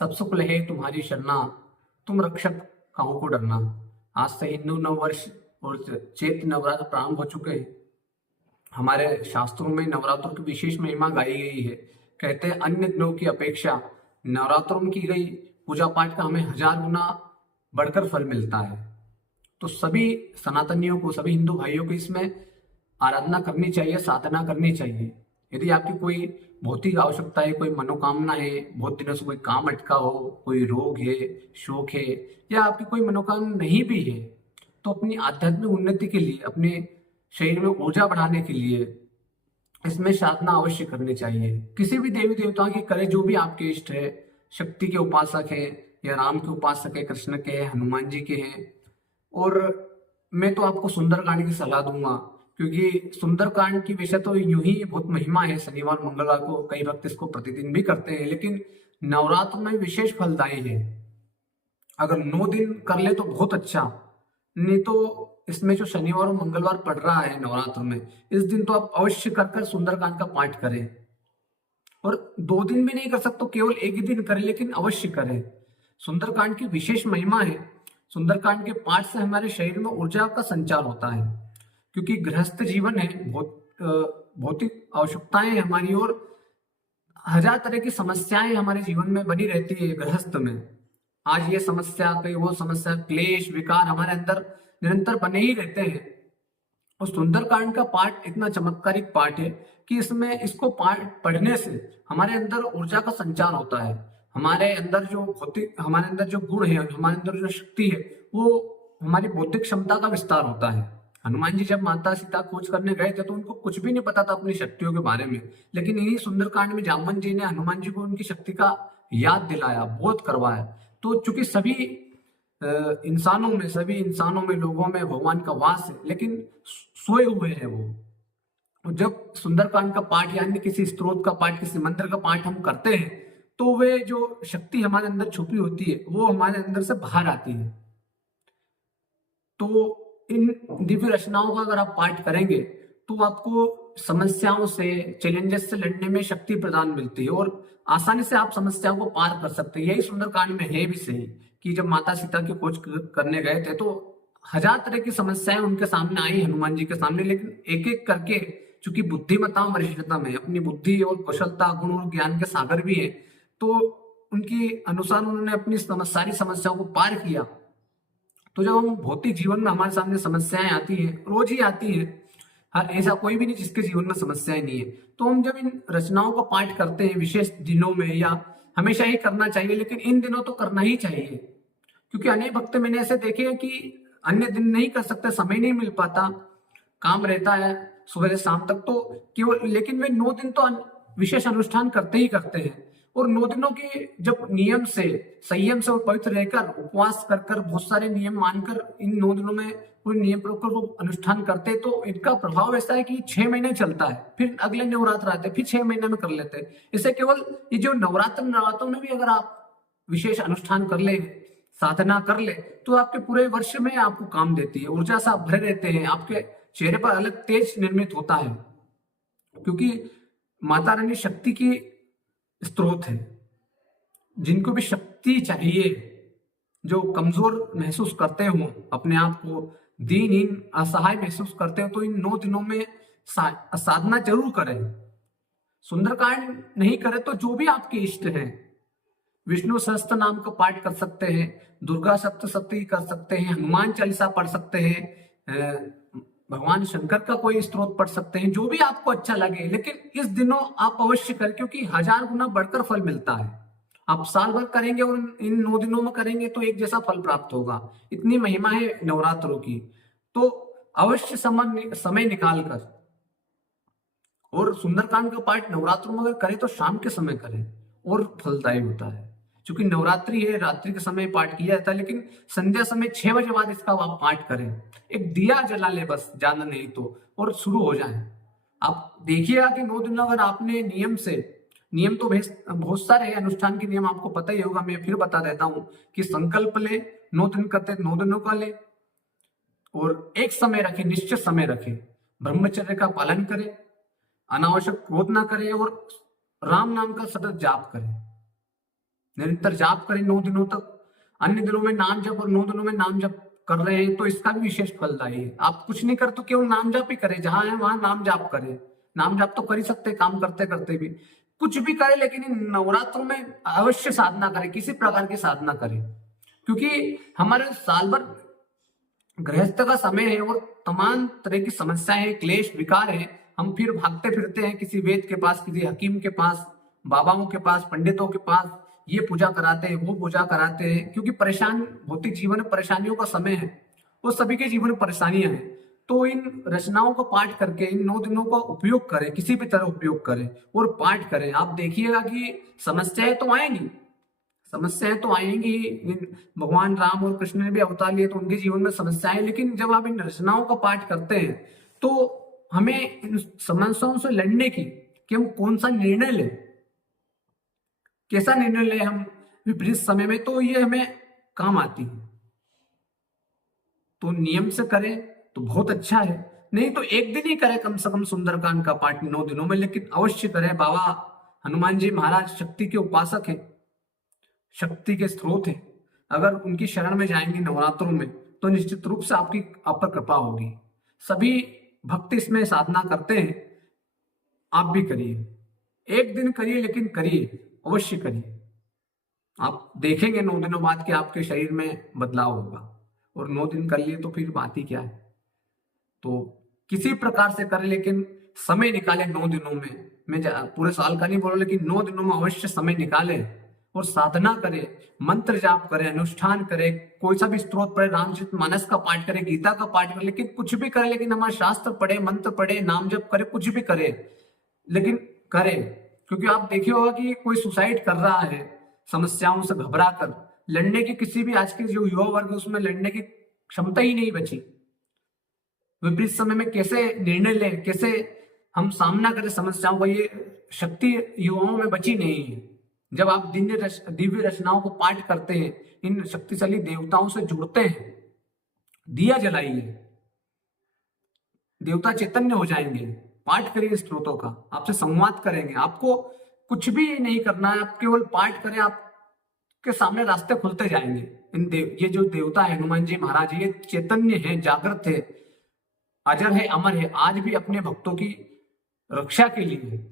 सब सुख लहे तुम्हारी शरणा, तुम रक्षक काहू को डरना। आज से हिंदू नववर्ष और चैत्र नवरात्र प्रारंभ हो चुके हैं। हमारे शास्त्रों में नवरात्रों की विशेष महिमा गाई गई है। कहते हैं अन्य दिनों की अपेक्षा नवरात्रों में की गई पूजा पाठ का हमें 1000 गुना बढ़कर फल मिलता है। तो सभी सनातनियों को, सभी हिंदू भाइयों को इसमें आराधना करनी चाहिए, साधना करनी चाहिए। यदि आपकी कोई भौतिक आवश्यकता है, कोई मनोकामना है, बहुत दिनों से कोई काम अटका हो, कोई रोग है, शोक है, या आपकी कोई मनोकामना नहीं भी है, तो अपनी आध्यात्मिक उन्नति के लिए, अपने शरीर में ऊर्जा बढ़ाने के लिए इसमें साधना अवश्य करनी चाहिए। किसी भी देवी देवताओं की करें, जो भी आपके इष्ट है, शक्ति के उपासक है या राम के उपासक है, कृष्ण के हैं, हनुमान जी के हैं। और मैं तो आपको सुंदरकांड की सलाह दूंगा, क्योंकि सुंदरकांड की वैसे तो यूं ही बहुत महिमा है। शनिवार मंगलवार को कई भक्त इसको प्रतिदिन भी करते हैं, लेकिन नवरात्र में विशेष फलदायी है। अगर 9 दिन कर ले तो बहुत अच्छा, नहीं तो इसमें जो शनिवार और मंगलवार पड़ रहा है नवरात्र में, इस दिन तो आप अवश्य कर कर सुंदरकांड का पाठ करें। और 2 दिन भी नहीं कर सकते तो केवल एक ही दिन करें, लेकिन अवश्य करें। सुंदरकांड की विशेष महिमा है। सुंदरकांड के पाठ से हमारे शरीर में ऊर्जा का संचार होता है, क्योंकि गृहस्थ जीवन है, भौतिक आवश्यकताएं हैं हमारी, और 1000 तरह की समस्याएं हमारे जीवन में बनी रहती है गृहस्थ में। आज ये समस्या, कहीं वो समस्या, क्लेश विकार हमारे अंदर निरंतर बने ही रहते हैं। और सुंदरकांड का पाठ इतना चमत्कारिक पाठ है कि इसमें इसको पाठ पढ़ने से हमारे अंदर ऊर्जा का संचार होता है। हमारे अंदर जो भौतिक, हमारे अंदर जो गुण है, हमारे अंदर जो शक्ति है, वो हमारी बौद्धिक क्षमता का विस्तार होता है। हनुमान जी जब माता सीता खोज करने गए थे तो उनको कुछ भी नहीं पता था अपनी शक्तियों के बारे में, लेकिन इन्हीं सुंदरकांड में जामवन जी ने हनुमान जी को उनकी शक्ति का याद दिलाया, बोध करवाया। तो चूंकि सभी इंसानों में, सभी इंसानों में, लोगों में भगवान का वास है, लेकिन सोए हुए हैं वो। और जब सुंदरकांड का पाठ यानी किसी स्त्रोत का पाठ, किसी मंत्र का पाठ हम करते हैं, तो वे जो शक्ति हमारे अंदर छुपी होती है वो हमारे अंदर से बाहर आती है। तो इन दिव्य रचनाओं का अगर आप पाठ करेंगे तो आपको समस्याओं से, चैलेंजेस से लड़ने में शक्ति प्रदान मिलती है, और आसानी से आप समस्याओं को पार कर सकते हैं। यही सुंदरकांड में है भी सही, कि जब माता सीता की खोज करने गए थे तो 1000 तरह की समस्याएं उनके सामने आई, हनुमान जी के सामने, लेकिन एक एक करके, चूंकि बुद्धिमत्ता वरिष्ठता में अपनी बुद्धि और कुशलता, गुण और ज्ञान के सागर भी है, तो उनकी अनुसार उन्होंने अपनी सारी समस्याओं को पार किया। तो जब हम भौतिक जीवन में, हमारे सामने समस्याएं आती हैं, रोज ही आती हैं, हर ऐसा कोई भी नहीं जिसके जीवन में समस्याएं नहीं है, तो हम जब इन रचनाओं का पाठ करते हैं विशेष दिनों में, या हमेशा ही करना चाहिए, लेकिन इन दिनों तो करना ही चाहिए, क्योंकि अनेक भक्त मैंने ऐसे देखे हैं कि अन्य दिन नहीं कर सकते, समय नहीं मिल पाता, काम रहता है सुबह से शाम तक, तो केवल, लेकिन वे 9 दिन तो विशेष अनुष्ठान करते ही करते हैं। और 9 दिनों के जब नियम से, संयम से और पवित्र रहकर, उपवास कर कर, बहुत सारे नियम मानकर इन 9 दिनों में कोई नियम प्रयोग कर वो अनुष्ठान करते, तो इनका प्रभाव ऐसा है कि 6 महीने चलता है, फिर अगले नवरात्र आते, फिर 6 महीने में कर लेते हैं। इसे केवल ये जो नवरात्रों में भी अगर आप विशेष अनुष्ठान कर ले, साधना कर ले, तो आपके पूरे वर्ष में आपको काम देती है, ऊर्जा से आप भरे रहते हैं, आपके चेहरे पर अलग तेज निर्मित होता है, क्योंकि माता रानी शक्ति की स्रोत है। जिनको भी शक्ति चाहिए, जो कमजोर महसूस करते हो, अपने आप को दीनहीन, असहाय महसूस करते हो, तो इन 9 दिनों में साधना जरूर करें। सुंदरकांड नहीं करें तो जो भी आपके इष्ट हैं, विष्णु सहस्त्र नाम का पाठ कर सकते हैं, दुर्गा सप्तशती कर सकते हैं, हनुमान चालीसा पढ़ सकते हैं, भगवान शंकर का कोई स्तोत्र पढ़ सकते हैं, जो भी आपको अच्छा लगे, लेकिन इस दिनों आप अवश्य करें, क्योंकि 1000 गुना बढ़कर फल मिलता है। आप साल भर करेंगे और इन 9 दिनों में करेंगे तो एक जैसा फल प्राप्त होगा। इतनी महिमा है नवरात्रों की, तो अवश्य समय निकाल कर, और सुंदरकांड का पाठ नवरात्रों में अगर करें तो शाम के समय करें, और फलदायी होता है। क्योंकि नवरात्रि है, रात्रि के समय पाठ किया जाता है, लेकिन संध्या समय 6 बजे बाद इसका आप पाठ करें। एक दिया जला ले बस, ज्यादा नहीं तो, और शुरू हो जाए। आप देखिएगा कि 9 दिन अगर आपने नियम से, नियम तो बहुत सारे अनुष्ठान के नियम आपको पता ही होगा, मैं फिर बता देता हूं कि संकल्प ले, 9 दिन करते 9 दिनों का ले, और एक समय रखे, निश्चित समय रखे, ब्रह्मचर्य का पालन करे, अनावश्यक क्रोध ना करे, और राम नाम का सतत जाप करें। निरंतर जाप करें 9 दिनों तक, अन्य दिनों में नाम जप और 9 दिनों में नाम जप कर रहे हैं तो इसका भी विशेष फलदायी है। आप कुछ नहीं कर तो केवल नाम जाप ही करें, जहां है वहां नाम जाप करें। नाम जाप तो कर ही सकते हैं काम करते करते भी, कुछ भी करें, लेकिन इन नवरात्रों में अवश्य साधना करें, किसी प्रकार की साधना करें, क्योंकि हमारे साल भर गृहस्थ का समय है और तमाम तरह की समस्याएं, क्लेश, विकार है। हम फिर भागते फिरते हैं किसी वेद के पास, किसी हकीम के पास, बाबाओं के पास, पंडितों के पास, ये पूजा कराते हैं, वो पूजा कराते हैं, क्योंकि परेशान, भौतिक जीवन में परेशानियों का समय है, वो सभी के जीवन में परेशानियां हैं। तो इन रचनाओं को पाठ करके इन 9 दिनों का उपयोग करें, किसी भी तरह उपयोग करें और पाठ करें। आप देखिएगा कि समस्याएं तो आएंगी, समस्याएं तो आएंगी। भगवान राम और कृष्ण ने भी अवतार लिए तो उनके जीवन में समस्याएं, लेकिन जब आप इन रचनाओं का पाठ करते हैं तो हमें इन समस्याओं से लड़ने की, कि हम कौन सा निर्णय लें, कैसा निर्णय लें हम विपरीत समय में, तो ये हमें काम आती है। तो नियम से करें तो बहुत अच्छा है, नहीं तो एक दिन ही करें कम से कम सुंदरकांड का पाठ 9 दिनों में, लेकिन अवश्य करें। बाबा हनुमान जी महाराज शक्ति के उपासक है, शक्ति के स्रोत है। अगर उनकी शरण में जाएंगे नवरात्रों में तो निश्चित रूप से आपकी आप पर कृपा होगी। सभी भक्त इसमें साधना करते हैं, आप भी करिए, एक दिन करिए लेकिन करिए, अवश्य करिए। आप देखेंगे 9 दिनों बाद कि आपके शरीर में बदलाव होगा, और 9 दिन कर लिए तो फिर बात ही क्या है। तो किसी प्रकार से करें, लेकिन समय निकालें 9 दिनों में। मैं पूरे साल का नहीं बोल रहा, लेकिन 9 दिनों में अवश्य समय निकालें और साधना करें, मंत्र जाप करें, अनुष्ठान करें, कोई सा भी स्त्रोत पढ़े, रामचरितमानस का पाठ करें, गीता का पाठ करें, लेकिन कुछ भी करें, लेकिन हमारे शास्त्र पढ़े, मंत्र पढ़े, नाम जप करे, कुछ भी करे, लेकिन करें। क्योंकि आप देखिए होगा कि कोई सुसाइड कर रहा है समस्याओं से घबरा कर, लड़ने की किसी भी आज के जो युवा वर्ग है उसमें लड़ने की क्षमता ही नहीं बची। विपरीत समय में कैसे निर्णय लें, कैसे हम सामना करें समस्याओं का, ये शक्ति युवाओं में बची नहीं है। जब आप दिव्य रचनाओं को पाठ करते हैं, इन शक्तिशाली देवताओं से जुड़ते हैं, दिया जलाइए, देवता चैतन्य हो जाएंगे। पाठ करिए स्त्रोतों का, आपसे संवाद करेंगे। आपको कुछ भी नहीं करना है, आप केवल पाठ करें, आपके सामने रास्ते खुलते जाएंगे। ये जो देवता है हनुमान जी महाराज, ये चैतन्य है, जागृत है, अजर है, अमर है, आज भी अपने भक्तों की रक्षा के लिए।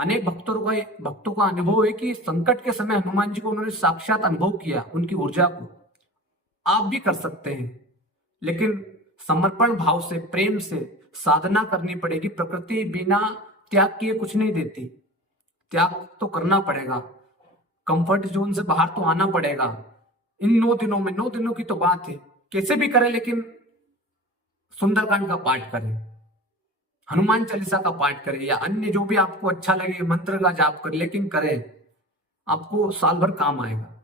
अनेक भक्तों का अनुभव है कि संकट के समय हनुमान जी को उन्होंने साक्षात अनुभव किया, उनकी ऊर्जा को। आप भी कर सकते हैं, लेकिन समर्पण भाव से, प्रेम से साधना करनी पड़ेगी। प्रकृति बिना त्याग किए कुछ नहीं देती, त्याग तो करना पड़ेगा, कंफर्ट जोन से बाहर तो आना पड़ेगा। इन 9 दिनों में, 9 दिनों की तो बात है, कैसे भी करें, लेकिन सुंदरकांड का पाठ करें, हनुमान चालीसा का पाठ करें, या अन्य जो भी आपको अच्छा लगे मंत्र का जाप करें, लेकिन करें, आपको साल भर काम आएगा।